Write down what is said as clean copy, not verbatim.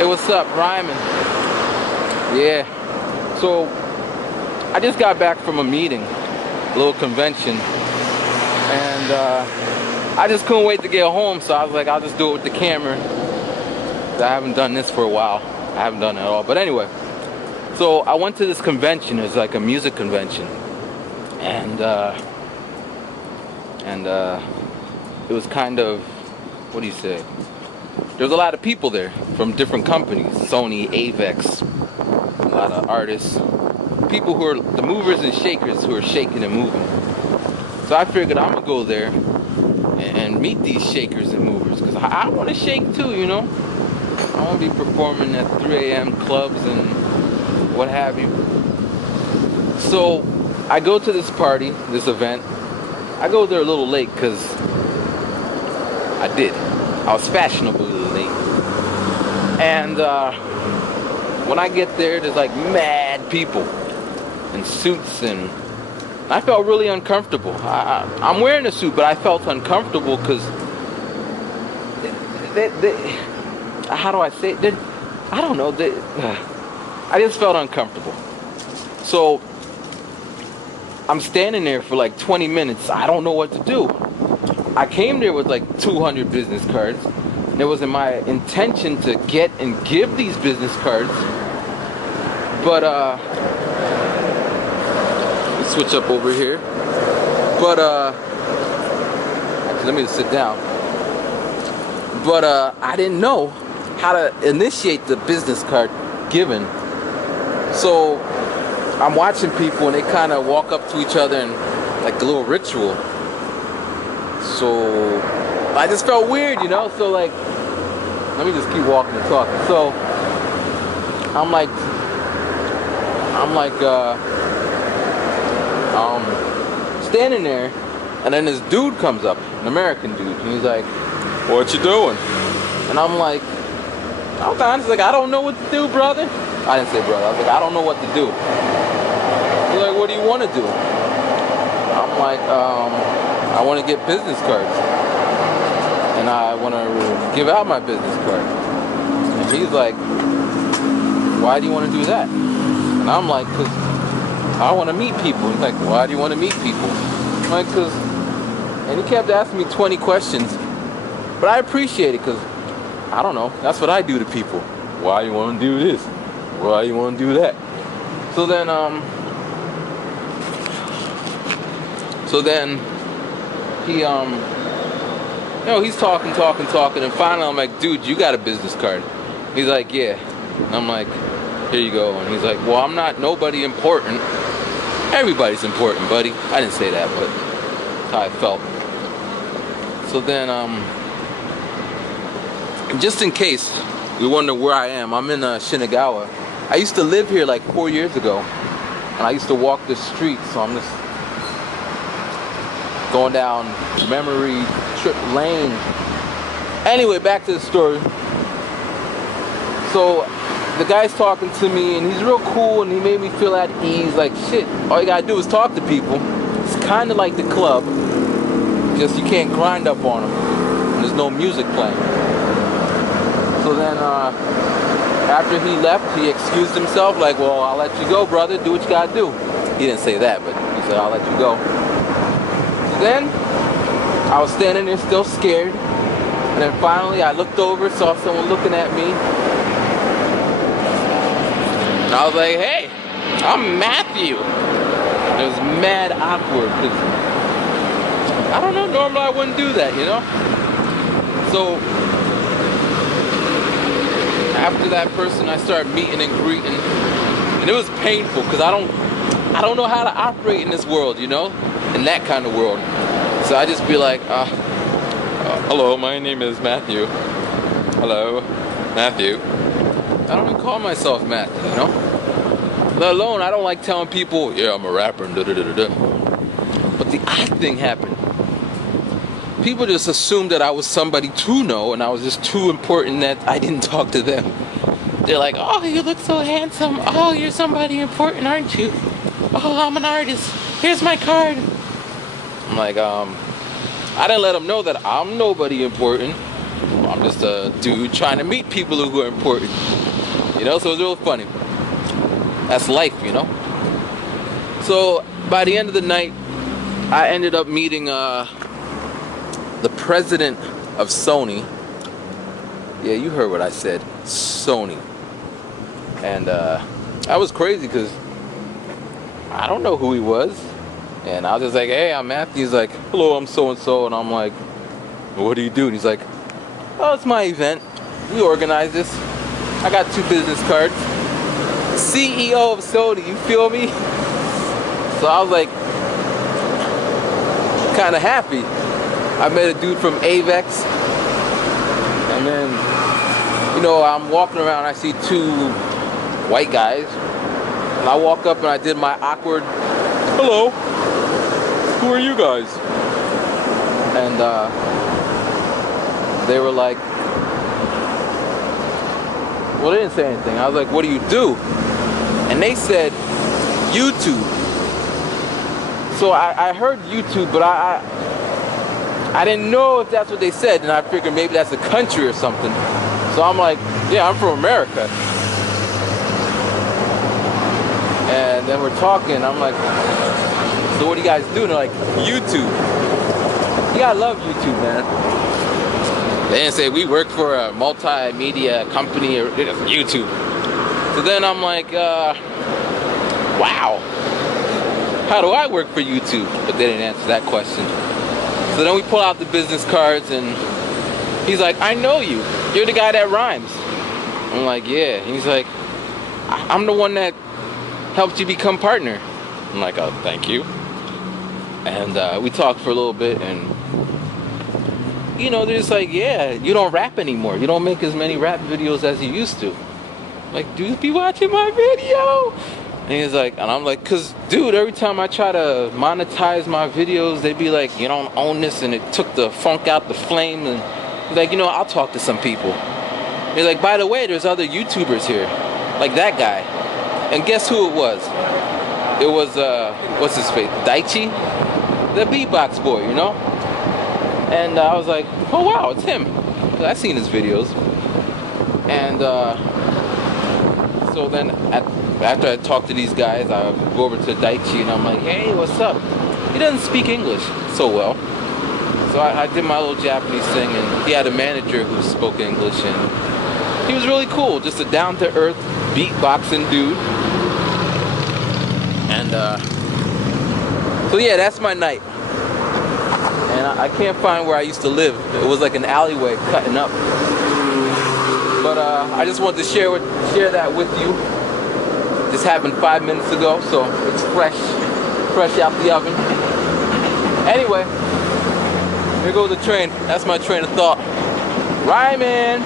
Hey, what's up, Ryman? Yeah. So, I just got back from a meeting, a little convention, and I just couldn't wait to get home, so I was like, I'll just do it with the camera. I haven't done this for a while. I haven't done it at all. But anyway, so I went to this convention. It's like a music convention, and it was kind of, what do you say? There was a lot of people there from different companies, Sony, Avex, a lot of artists, people who are the movers and shakers who are shaking and moving. So I figured I'm gonna go there and meet these shakers and movers, because I want to shake too, you know. I want to be performing at 3 a.m. clubs and what have you. So I go to this party, this event. I go there a little late because I was fashionably late. And when I get there, there's like mad people in suits, and I felt really uncomfortable. I'm wearing a suit, but I felt uncomfortable because how do I say it? I don't know. I just felt uncomfortable. So I'm standing there for like 20 minutes. I don't know what to do. I came there with like 200 business cards. And it wasn't my intention to get and give these business cards. But let's switch up over here. But actually, let me just sit down. But I didn't know how to initiate the business card giving. So I'm watching people, and they kind of walk up to each other and like a little ritual. So I just felt weird, you know. So like, let me just keep walking and talking. So I'm like standing there, and then this dude comes up, an American dude, and he's like, "What you doing?" And I'm like, I was honest, like, I don't know what to do, brother. I didn't say brother. I was like, I don't know what to do. He's like, what do you want to do? I'm like, I want to get business cards. And I want to give out my business card. And he's like, why do you want to do that? And I'm like, because I want to meet people. He's like, why do you want to meet people? I'm like, because... And he kept asking me 20 questions. But I appreciate it, because, I don't know, that's what I do to people. Why you want to do this? Why you want to do that? So then he, he's talking, and finally I'm like, dude, you got a business card? He's like, yeah. And I'm like, here you go. And he's like, well, I'm not nobody important. Everybody's important, buddy. I didn't say that, but that's how I felt. So then, just in case you wonder where I am, I'm in Shinagawa. I used to live here like 4 years ago, and I used to walk the street, so I'm just going down memory trip lane. Anyway, back to the story. So the guy's talking to me, and he's real cool, and he made me feel at ease. Like, shit, all you gotta do is talk to people. It's kind of like the club, just you can't grind up on them, and there's no music playing. So then after he left, he excused himself, like, well, I'll let you go, brother, do what you gotta do. He didn't say that, but he said, I'll let you go. Then I was standing there still scared, and then finally I looked over, saw someone looking at me, and I was like, hey, I'm Matthew. And it was mad awkward, because I don't know, normally I wouldn't do that, you know. So after that person, I started meeting and greeting, and it was painful, because I don't know how to operate in this world, you know, in that kind of world. So I just be like, hello, my name is Matthew. Hello, Matthew. I don't even call myself Matthew, you know? Let alone, I don't like telling people, yeah, I'm a rapper, and da-da-da-da-da. But the odd thing happened. People just assumed that I was somebody to know, and I was just too important that I didn't talk to them. They're like, oh, you look so handsome. Oh, you're somebody important, aren't you? Oh, I'm an artist. Here's my card. I'm like, I didn't let them know that I'm nobody important. I'm I'm just a dude trying to meet people who are important. You know, so it's real funny. That's life, you know. So by the end of the night, I ended up meeting the president of Sony. Yeah, you heard what I said, Sony. And that was crazy because I don't know who he was. And I was just like, hey, I'm Matthew. He's like, hello, I'm so-and-so. And I'm like, what do you do? And he's like, oh, it's my event. We organize this. I got 2 business cards. CEO of SONY, you feel me? So I was like, kind of happy. I met a dude from AVEX. And then, you know, I'm walking around, I see 2 white guys. And I walk up and I did my awkward, hello, who are you guys? And they were like, well, they didn't say anything. I was like, what do you do? And they said, YouTube. So I heard YouTube, but I didn't know if that's what they said. And I figured maybe that's a country or something. So I'm like, yeah, I'm from America. And then we're talking. I'm like, so what do you guys do? And they're like, YouTube. You gotta love YouTube, man. They didn't say we work for a multimedia company or YouTube. So then I'm like, wow. How do I work for YouTube? But they didn't answer that question. So then we pull out the business cards and he's like, I know you. You're the guy that rhymes. I'm like, yeah. And he's like, I'm the one that helped you become partner. I'm like, oh, thank you. And we talked for a little bit and, you know, they're just like, yeah, you don't rap anymore. You don't make as many rap videos as you used to. I'm like, dude, be watching my video. And he's like, and I'm like, cause dude, every time I try to monetize my videos, they be like, you don't own this, and it took the funk out the flame. And he's like, you know, I'll talk to some people. He's like, by the way, there's other YouTubers here, like that guy. And guess who it was? It was what's his face, Daichi, the beatbox boy, you know. And I was like, oh wow, it's him. I've seen his videos. And so then after I talked to these guys, I go over to Daichi and I'm like, hey, what's up? He doesn't speak English so well. So I did my little Japanese thing, and he had a manager who spoke English, and he was really cool, just a down-to-earth beatboxing dude. And so yeah, that's my night. And I can't find where I used to live. It was like an alleyway cutting up. But I just wanted to share that with you. This happened 5 minutes ago, so it's fresh out the oven. Anyway, here goes the train. That's my train of thought. Rhyming.